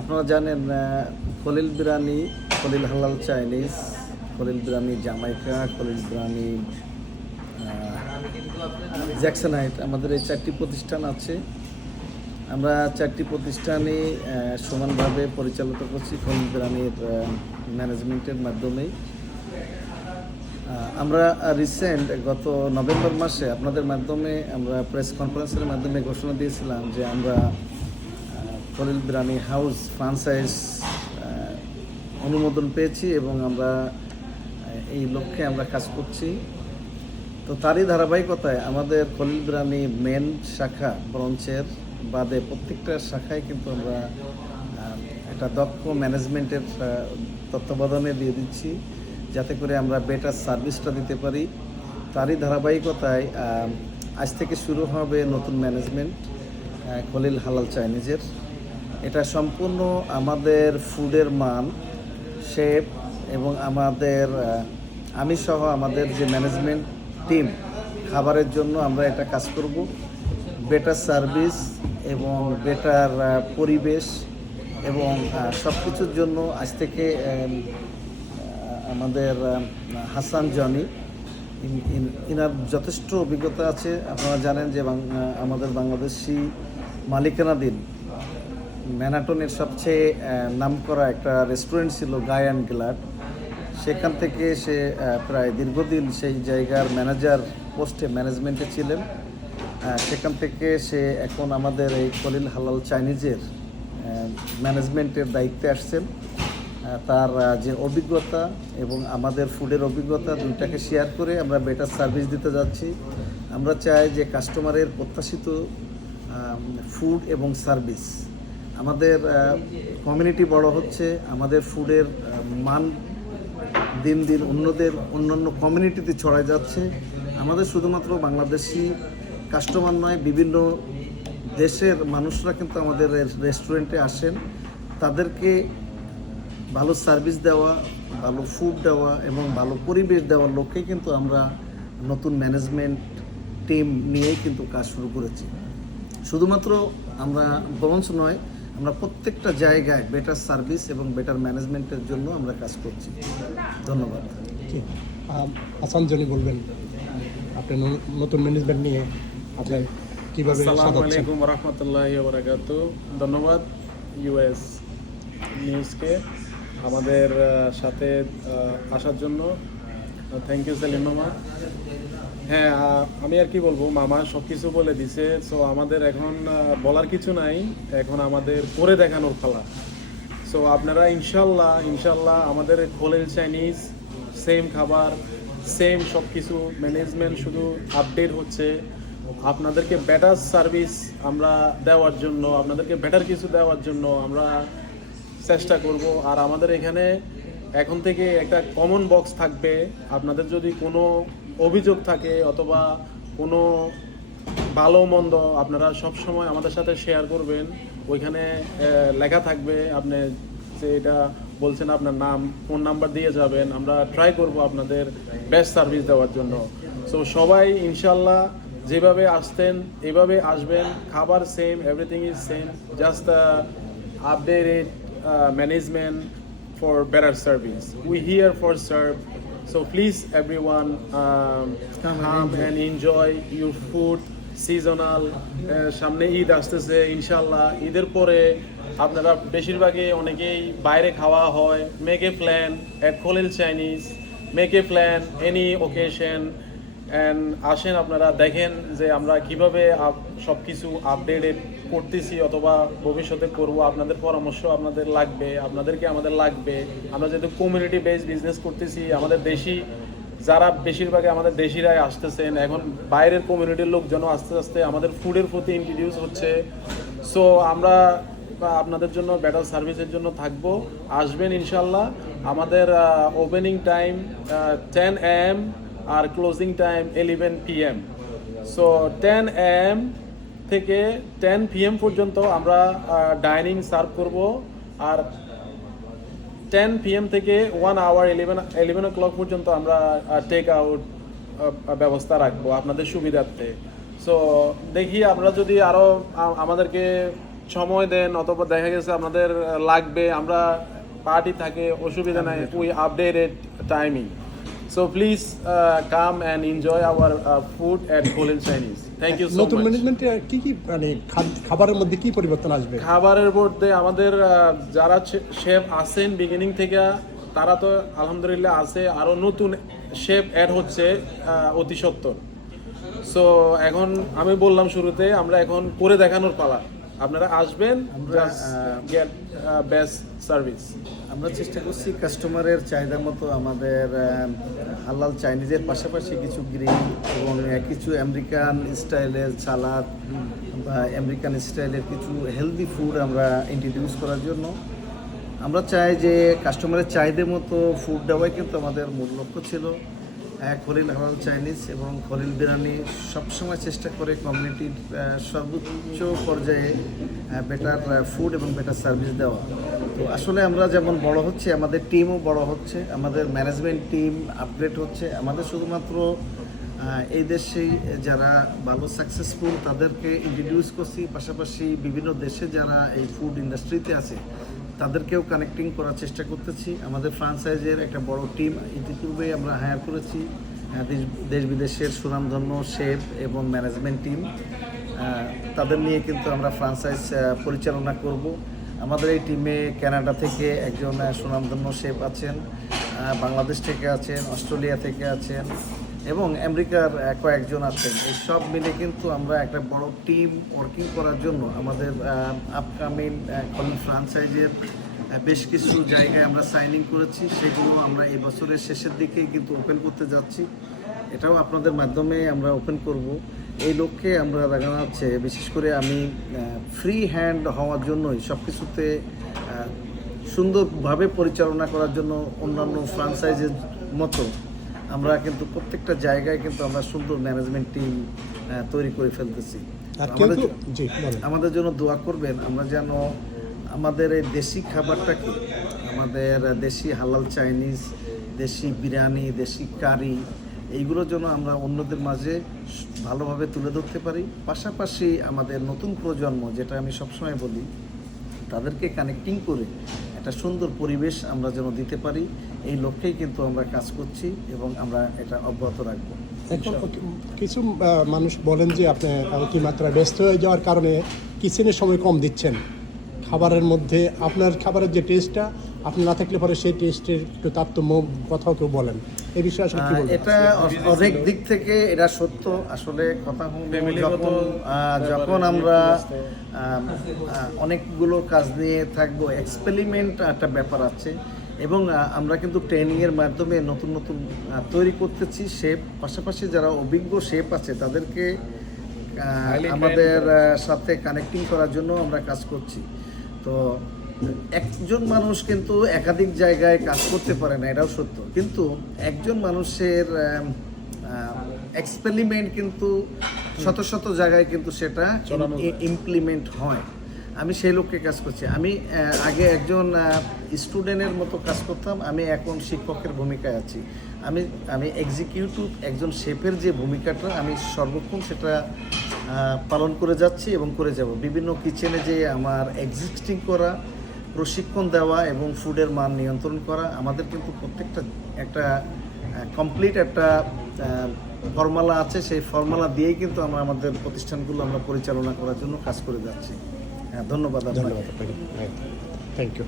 আপনারা জানেন খলিল বিরানি, খলিল হালাল চাইনিজ, খলিল বিরানি জামাইকা, খলিল বিরানি জ্যাকসনাইট, আমাদের এই 4টি প্রতিষ্ঠান আছে। আমরা 4টি প্রতিষ্ঠানই সমানভাবে পরিচালিত করছি খলিল বিরানির ম্যানেজমেন্টের মাধ্যমেই। আমরা রিসেন্ট গত নভেম্বর মাসে আপনাদের মাধ্যমে আমরা প্রেস কনফারেন্সের মাধ্যমে ঘোষণা দিয়েছিলাম যে আমরা খলিল বিরানি হাউস ফ্রাঞ্চাইজ অনুমোদন পেয়েছি এবং আমরা এই লক্ষ্যে আমরা কাজ করছি। তো তারই ধারাবাহিকতায় আমাদের খলিল বিরানি মেন শাখা ব্রাঞ্চের বাদে প্রত্যেকটা শাখায় কিন্তু আমরা একটা দক্ষ ম্যানেজমেন্টের তত্ত্বাবধানে দিয়ে দিচ্ছি, যাতে করে আমরা বেটার সার্ভিসটা দিতে পারি। তারই ধারাবাহিকতায় আজ থেকে শুরু হবে নতুন ম্যানেজমেন্ট খলিল হালাল চাইনিজের। এটা সম্পূর্ণ আমাদের ফুডের মান, শেপ এবং আমাদের আমি সহ আমাদের যে ম্যানেজমেন্ট টিম খাবারের জন্য আমরা এটা কাজ করব। বেটার সার্ভিস এবং বেটার পরিবেশ এবং সব কিছুর জন্য আজ থেকে আমাদের হাসান জনি ইনার যথেষ্ট অভিজ্ঞতা আছে। আপনারা জানেন যে আমাদের বাংলাদেশি মালিকানাধীন ম্যানাটনের সবচেয়ে নামকরা একটা রেস্টুরেন্ট ছিল গাই অ্যান্ড গ্লাড। সেখান থেকে সে প্রায় দীর্ঘদিন সেই জায়গার ম্যানেজার পোস্টে ম্যানেজমেন্টে ছিলেন। সেখান থেকে সে এখন আমাদের এই খলিল হালাল চাইনিজের ম্যানেজমেন্টের দায়িত্বে আসছেন। তার যে অভিজ্ঞতা এবং আমাদের ফুডের অভিজ্ঞতা দুইটাকে শেয়ার করে আমরা বেটার সার্ভিস দিতে যাচ্ছি। আমরা চাই যে কাস্টমারের প্রত্যাশিত ফুড এবং সার্ভিস, আমাদের কমিউনিটি বড় হচ্ছে, আমাদের ফুডের মান দিন দিন অন্যান্য কমিউনিটিতে ছড়ায় যাচ্ছে। আমাদের শুধুমাত্র বাংলাদেশি কাস্টমার নয়, বিভিন্ন দেশের মানুষরা কিন্তু আমাদের রেস্টুরেন্টে আসেন। তাদেরকে ভালো সার্ভিস দেওয়া, ভালো ফুড দেওয়া এবং ভালো পরিবেশ দেওয়ার লক্ষ্যে কিন্তু আমরা নতুন ম্যানেজমেন্ট টিম নিয়েই কিন্তু কাজ শুরু করেছি। শুধুমাত্র আমরা ব্রাঞ্চ নয়, আমরা প্রত্যেকটা জায়গায় বেটার সার্ভিস এবং বেটার ম্যানেজমেন্টের জন্য আমরা কাজ করছি। ধন্যবাদ। হাসান জনি বলবেন আপনি নতুন ম্যানেজমেন্ট নিয়ে আপনি কীভাবে? আসসালামু আলাইকুম ওয়া রাহমাতুল্লাহি ওয়া বারাকাতুহু। ধন্যবাদ ইউএস নিউজকে আমাদের সাথে আসার জন্য। থ্যাংক ইউ সেলিম মামা। হ্যাঁ, আমি আর কি বলবো, মামা সব কিছু বলে দিছে। সো আমাদের এখন বলার কিছু নাই, এখন আমাদের করে দেখানোর পালা। সো আপনারা ইনশাল্লাহ আমাদের খলিল চাইনিজ সেম খাবার, সেম সব কিছু, ম্যানেজমেন্ট শুধু আপডেট হচ্ছে। আপনাদেরকে বেটার সার্ভিস আমরা দেওয়ার জন্য, আপনাদেরকে বেটার কিছু দেওয়ার জন্য আমরা চেষ্টা করব। আর আমাদের এখানে এখন থেকে একটা কমন বক্স থাকবে। আপনাদের যদি কোনো অভিযোগ থাকে অথবা কোনো ভালো মন্দ, আপনারা সব সময় আমাদের সাথে শেয়ার করবেন। ওইখানে লেখা থাকবে, আপনি যে এটা বলছেন আপনার নাম, ফোন নাম্বার দিয়ে যাবেন। আমরা ট্রাই করব আপনাদের বেস্ট সার্ভিস দেওয়ার জন্য। সো সবাই ইনশাল্লাহ যেভাবে আসতেন এভাবে আসবেন। খাবার same, everything is same, just updated management for better service. We here for serve. So please everyone come and enjoy your food, seasonal. সামনে ঈদ আসতেছে ইনশাল্লাহ। ঈদের পরে আপনারা বেশিরভাগই অনেকেই বাইরে খাওয়া হয়। Make a plan at Khalil Chinese, make a plan any occasion and আসেন, আপনারা দেখেন যে আমরা কিভাবে সব কিছু আপডেটেড করতেছি অথবা ভবিষ্যতে করব। আপনাদের পরামর্শ আপনাদের লাগবে, আপনাদেরকে আমাদের লাগবে। আমরা যেহেতু কমিউনিটি বেসড বিজনেস করতেছি, আমাদের দেশি যারা বেশিরভাগই আমাদের দেশিরাই আসতেছেন, এখন বাইরের কমিউনিটির লোকজনও আস্তে আস্তে আমাদের ফুডের প্রতি ইন্ট্রোডিউস হচ্ছে। সো আমরা আপনাদের জন্য বেটার সার্ভিসের জন্য থাকবো। আসবেন ইনশাল্লাহ। আমাদের ওপেনিং টাইম 10 AM আর closing time 11 PM। So 10 AM থেকে 10 PM পর্যন্ত আমরা ডাইনিং সার্ভ করব। আর 10 PM থেকে 1 আওয়ার 11 o'clock পর্যন্ত আমরা টেক আউট ব্যবস্থা রাখবো আপনাদের সুবিধার্থে। সো দেখি আমরা যদি আরও আমাদেরকে সময় দেন অথবা দেখা গেছে আপনাদের লাগবে, আমরা পার্টি থাকে, অসুবিধা নাই, we updated timing. So please come and enjoy our food at Khalil Chinese. Thank you so নতুন মাচ। ম্যানেজমেন্টে কি কি মানে খাবারের মধ্যে কি পরিবর্তন আসবে? খাবারের মধ্যে আমাদের যারা শেফ আছেন বিগিনিং থেকে, তারা তো আলহামদুলিল্লাহ আছে, আরও নতুন শেফ অ্যাড হচ্ছে অতি সত্বর। সো এখন আমি বললাম শুরুতে, আমরা এখন করে দেখানোর পালা, আপনারা আসবেন, আমরা, গেট বেস্ট সার্ভিস। আমরা চেষ্টা করছি কাস্টমারের চাহিদা মতো আমাদের হালাল চাইনিজের পাশাপাশি কিছু গ্রিল এবং কিছু আমেরিকান স্টাইলের সালাদ বা আমেরিকান স্টাইলের কিছু হেলদি ফুড আমরা ইন্ট্রোডিউস করার জন্য। আমরা চাই যে কাস্টমারের চাহিদা মতো ফুড দেওয়াই কিন্তু আমাদের মূল লক্ষ্য ছিল। খলিল হালাল চাইনিজ এবং খলিল বিরিয়ানি সবসময় চেষ্টা করে কমিউনিটির সর্বোচ্চ পর্যায়ে বেটার ফুড এবং বেটার সার্ভিস দেওয়া। তো আসলে আমরা যেমন বড় হচ্ছে, আমাদের টিমও বড় হচ্ছে, আমাদের ম্যানেজমেন্ট টিম আপগ্রেড হচ্ছে। আমাদের শুধুমাত্র এই দেশেই যারা ভালো সাকসেসফুল তাদেরকে ইন্ট্রোডিউস করছি, পাশাপাশি বিভিন্ন দেশে যারা এই ফুড ইন্ডাস্ট্রিতে আছে তাদেরকেও কানেক্টিং করার চেষ্টা করতেছি। আমাদের ফ্রাঞ্চাইজের একটা বড় টিম ইতিপূর্বে আমরা হায়ার করেছি, দেশ বিদেশের সুনামধন্য শেফ এবং ম্যানেজমেন্ট টিম, তাদের নিয়ে কিন্তু আমরা ফ্রাঞ্চাইজ পরিচালনা করব। আমাদের এই টিমে কানাডা থেকে একজন সুনামধন্য শেফ আছেন, বাংলাদেশ থেকে আছেন, অস্ট্রেলিয়া থেকে আছেন এবং আমেরিকার কয়েকজন আছেন। এই সব মিলে কিন্তু আমরা একটা বড় টিম ওয়ার্কিং করার জন্য আমাদের আপকামিং খলিল ফ্রাঞ্চাইজের বেশ কিছু জায়গায় আমরা সাইনিং করেছি, সেগুলো আমরা এই বছরের শেষের দিকেই কিন্তু ওপেন করতে যাচ্ছি। এটাও আপনাদের মাধ্যমে আমরা ওপেন করব। এই লক্ষ্যে আমরা দেখানো হচ্ছে, বিশেষ করে আমি ফ্রি হ্যান্ড হওয়ার জন্যই সব কিছুতে সুন্দরভাবে পরিচালনা করার জন্য অন্যান্য ফ্রাঞ্চাইজের মতো আমরা কিন্তু প্রত্যেকটা জায়গায় কিন্তু আমরা সুন্দর ম্যানেজমেন্ট টিম তৈরি করে ফেলতেছি। আমাদের জন্য দোয়া করবেন, আমরা যেন আমাদের এই দেশি খাবারটাকে, আমাদের দেশি হালাল চাইনিজ, দেশি বিরিয়ানি, দেশি কারি, এইগুলোর জন্য আমরা অন্যদের মাঝে ভালোভাবে তুলে ধরতে পারি। পাশাপাশি আমাদের নতুন প্রজন্ম, যেটা আমি সবসময় বলি, তাদেরকে কানেক্টিং করে একটা সুন্দর পরিবেশ আমরা যেন দিতে পারি, এই লক্ষ্যেই কিন্তু আমরা কাজ করছি এবং আমরা এটা অব্যাহত রাখবো। এখন কিছু মানুষ বলেন যে আপনি অতিমাত্রায় ব্যস্ত হয়ে যাওয়ার কারণে কিচেনের সময় কম দিচ্ছেন। খাবারের মধ্যে আপনার খাবারের যে টেস্টটা, আপনি না থাকলে পরে সেই টেস্টের একটু তারতম্য কথাও কেউ বলেন, এই বিষয়ে আসলে কি বলবেন? এটা অনেক দিক থেকে এটা সত্য। আসলে কথা যখন আমরা অনেকগুলো কাজ নিয়ে থাকবো, এক্সপেরিমেন্ট একটা ব্যাপার আছে এবং আমরা কিন্তু ট্রেনিংয়ের মাধ্যমে নতুন নতুন তৈরি করতেছি শেফ। পাশাপাশি যারা অভিজ্ঞ শেফ আছে তাদেরকে আমাদের সাথে কানেক্টিং করার জন্য আমরা কাজ করছি। তো একজন মানুষ কিন্তু একাধিক জায়গায় কাজ করতে পারে না, এটাও সত্য, কিন্তু একজন মানুষের এক্সপেরিমেন্ট কিন্তু শত শত জায়গায় কিন্তু সেটা ইমপ্লিমেন্ট হয়। আমি সেই লোককে কাজ করছি। আমি আগে একজন স্টুডেন্টের মতো কাজ করতাম, আমি এখন শিক্ষকের ভূমিকায় আছি। আমি এক্সিকিউটিভ একজন শেফের যে ভূমিকাটা, আমি সর্বক্ষণ সেটা পালন করে যাচ্ছি এবং করে যাব। বিভিন্ন কিচেনে যে আমার এক্সিস্টিং করা, প্রশিক্ষণ দেওয়া এবং ফুডের মান নিয়ন্ত্রণ করা, আমাদের কিন্তু প্রত্যেকটা একটা কমপ্লিট একটা ফর্মুলা আছে। সেই ফর্মুলা দিয়েই কিন্তু আমরা আমাদের প্রতিষ্ঠানগুলো আমরা পরিচালনা করার জন্য কাজ করে যাচ্ছি। ধন্যবাদ আপনাকে। Thank you.